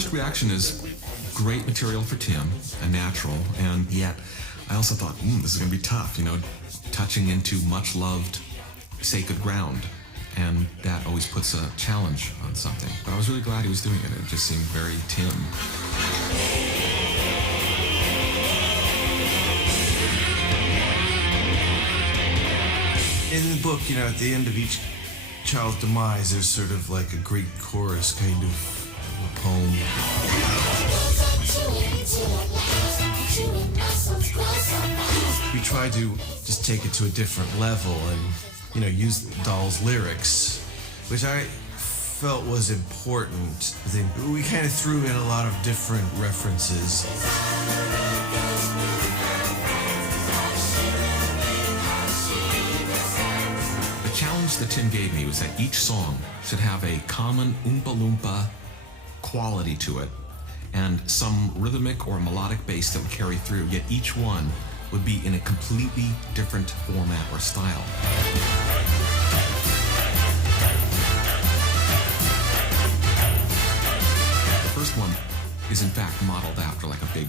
first reaction is great material for Tim, a natural, and yet I also thought, this is going to be tough, touching into much loved sacred ground, and that always puts a challenge on something. But I was really glad he was doing it. It just seemed very Tim. In the book, at the end of each child's demise, there's sort of like a great chorus kind of poem. We tried to just take it to a different level and, use Doll's lyrics, which I felt was important. We kind of threw in a lot of different references. The challenge that Tim gave me was that each song should have a common Oompa Loompa quality to it, and some rhythmic or melodic bass that would carry through, yet each one would be in a completely different format or style. The first one is in fact modeled after like a big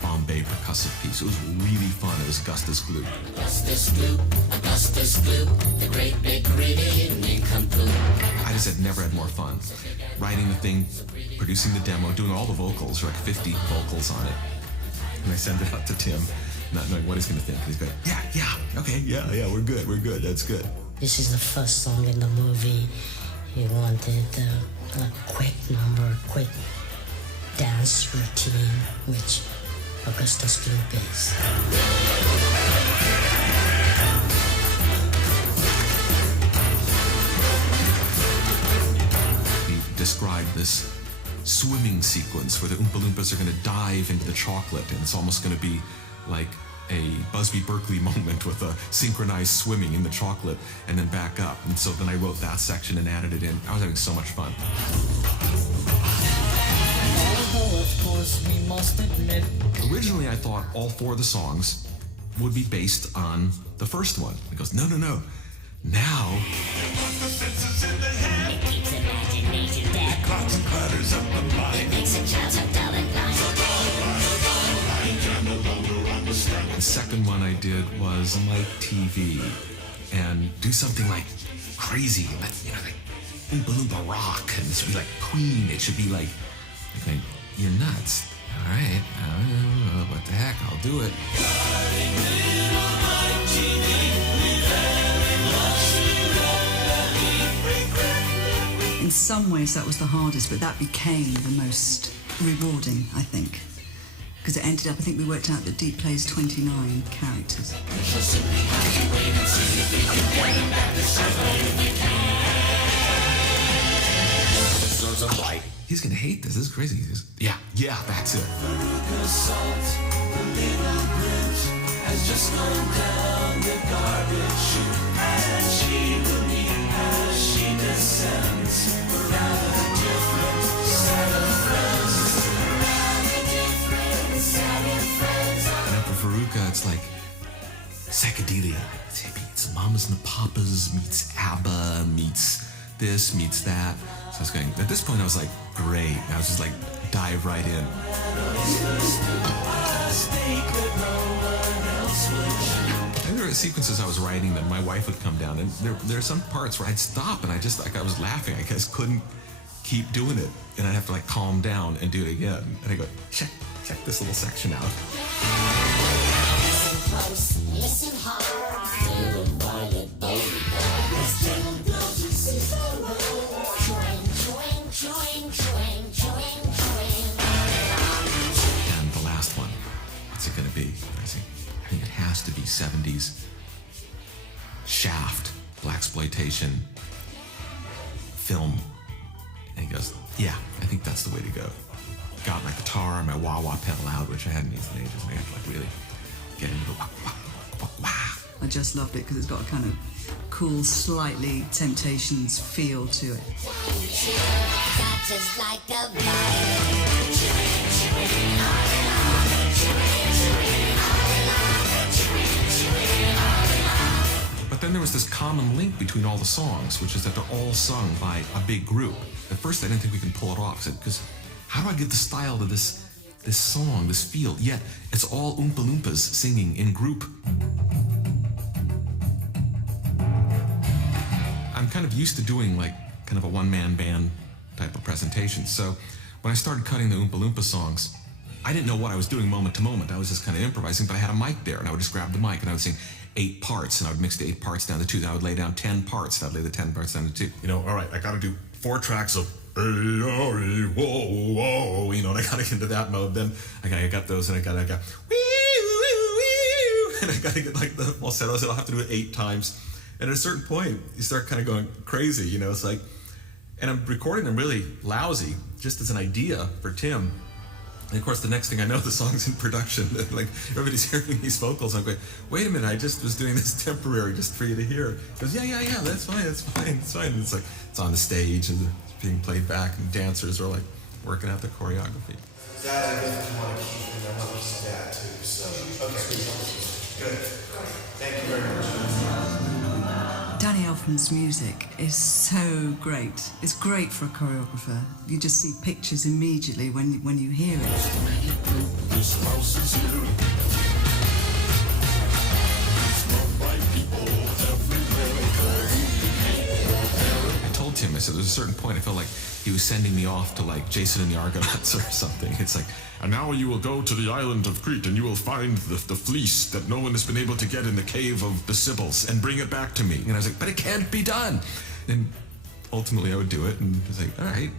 Bombay percussive piece. It was really fun. It was Augustus Gloop. Augustus Gloop, the great big reading complete. I just had never had more fun. Writing the thing, producing the demo, doing all the vocals, like 50 vocals on it. And I send it out to Tim, not knowing what he's going to think. And he's going, yeah, we're good, that's good. This is the first song in the movie. He wanted a quick number, quick dance routine, which Augustus Gloop is. He described this swimming sequence where the Oompa Loompas are going to dive into the chocolate, and it's almost going to be like a Busby Berkeley moment with a synchronized swimming in the chocolate and then back up. And so then I wrote that section and added it in. I was having so much fun. Of course, we must admit. Originally, I thought all four of the songs would be based on the first one. He goes, no. Now, It keeps imagination dead. It makes a child so dull and blind. the second one I did was Mike TV and do something like crazy, like Oompa Loompa rock, and it should be like Queen. It should be like you're nuts. All right, what the heck? I'll do it. In some ways that was the hardest, but that became the most rewarding, I think. Because it ended up, I think we worked out that Deep plays 29 characters. He's gonna hate this. This is crazy. He goes, yeah, that's it. Has just gone down the garbage chute, and she will meet as she descends around a different set of friends. And then for Veruca, it's like psychedelia. It's hippie. It's Mamas and the Papas meets ABBA meets this meets that. So I was going. At this point, I was like, great. I was just like, dive right in. And there were sequences I was writing that my wife would come down, and there are some parts where I'd stop and I just I was laughing. I just couldn't keep doing it, and I'd have to calm down and do it again. And I go, check this little section out. Listen close, listen hard. Little violet baby. And the last one, what's it going to be? I think it has to be 70s Shaft, blaxploitation film. And he goes, yeah, I think that's the way to go. Got my guitar and my wah-wah pedal out, which I hadn't used in ages, and I had to really get into the wah-wah. I just loved it because it's got a kind of cool, slightly Temptations feel to it. Just like a But then there was this common link between all the songs, which is that they're all sung by a big group. At first, I didn't think we could pull it off, because how do I give the style to this song, this feel? Yet it's all Oompa Loompas singing in group. I'm kind of used to doing like kind of a one-man band type of presentation. So when I started cutting the Oompa Loompa songs, I didn't know what I was doing moment to moment. I was just kind of improvising, but I had a mic there, and I would just grab the mic and I would sing 8 parts, and I would mix the 8 parts down to 2. Then I would lay down 10 parts, and I would lay the 10 parts down to 2. You know, all right, I got to do 4 tracks of whoa, whoa, you know, and I got to get into that mode. Then I got those, and I got and I got to get like the falsettos, and I'll have to do it 8 times. And at a certain point, you start kind of going crazy, you know. It's like, and I'm recording them really lousy, just as an idea for Tim. And of course, the next thing I know, the song's in production, and like everybody's hearing these vocals. I'm going, wait a minute, I just was doing this temporary just for you to hear. He goes, yeah, that's fine. And it's like, it's on the stage and it's being played back, and dancers are like working out the choreography. That I definitely want to keep, and I want to see that too. So, okay, good. Thank you very much. Danny Elfman's music is so great. It's great for a choreographer. You just see pictures immediately when you hear it. I told Tim, I said, there's a certain point I felt like he was sending me off to like Jason and the Argonauts or something. It's like, And now you will go to the island of Crete, and you will find the fleece that no one has been able to get in the cave of the Sibyls, and bring it back to me. and I was like, but it can't be done. And ultimately I would do it, and I was like, all right.